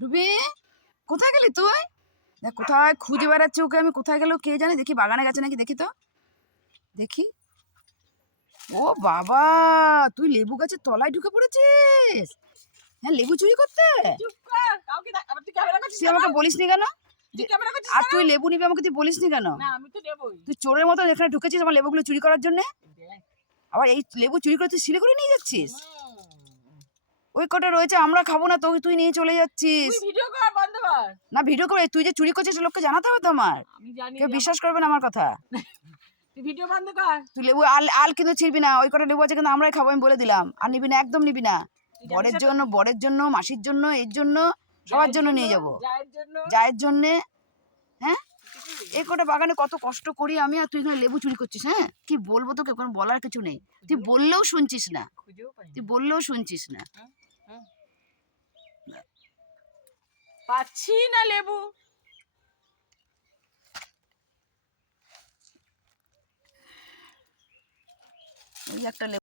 Ruby, কোথায় গেলি তুই? দেখ কোথায় খুঁজে বেড়াচ্ছি ওকে আমি, কোথায় গেল কে জানে। দেখি বাগানে গেছে নাকি, দেখি তো দেখি। ও বাবা, তুই লেবু গাছের তলায় ঢুকে পড়েছিস? হ্যাঁ, লেবু চুরি করতে? তুই আমাকে বলিসনি কেন? আর তুই লেবু নিবি আমাকে তুই বলিসনি কেন? তুই চোরের মতো এখানে ঢুকেছিস আমার লেবুগুলো চুরি করার জন্য। আবার এই লেবু চুরি করে তুই শিলিগুড়ি নিয়ে যাচ্ছিস? ওই কটা রয়েছে, আমরা খাবো না, তো তুই নিয়ে চলে যাচ্ছিস। না ভিডিও করে, তুই যে চুরি করছিস লোককে জানাতে হবে তো আমার। কেউ বিশ্বাস করবে না আমার কথা। ভিডিও বন্ধ কর। তুই লেবু আল কিন্তু ছিড়বি না, ওই কটা লেবু আছে কিন্তু আমরাই খাবো, আমি বলে দিলাম। আর নিবি না, একদম নিবি না। বরের জন্য, মাসির জন্য, এর জন্য, সবার জন্য নিয়ে যাবো। জায়ের জন্য। হ্যাঁ, এই কটা বাগানে কত কষ্ট করি আমি, আর তুই এখানে লেবু চুরি করছিস। হ্যাঁ, কি বলবো তোকে, কোনো বলার কিছু নেই। তুই বললেও শুনছিস না, তুই বললেও শুনছিস না। পাচ্ছি না লেবু। ওই একটা